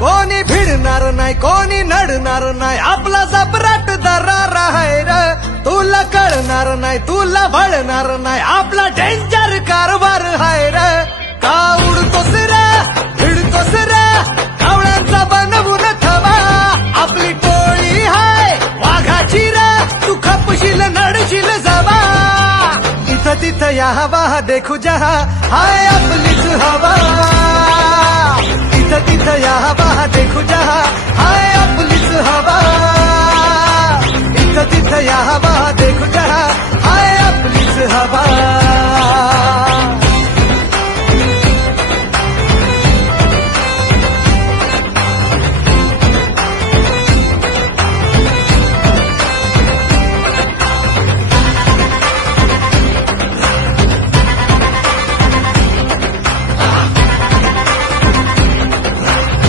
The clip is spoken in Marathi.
कोणी भिडणार नाही कोणी नडणार नाही आपला जबराट दरार आहे र तुला कळणार नाही तुला वळणार नाही आपला डेंजर कारभार आहे र का उडतोस रे भिडतोस रे कावळ्यांचा बनवून थवा आपली टोळी हाय वाघाची रे तू खपशील नडशील जवा इथं तिथं या हवा देखू जहा हाय आपलीच हवा इथं तिथं या हवा देखू जहा हाय आपलीच हवा इथं तिथं या हवा देखू जहा हाय आपलीच हवा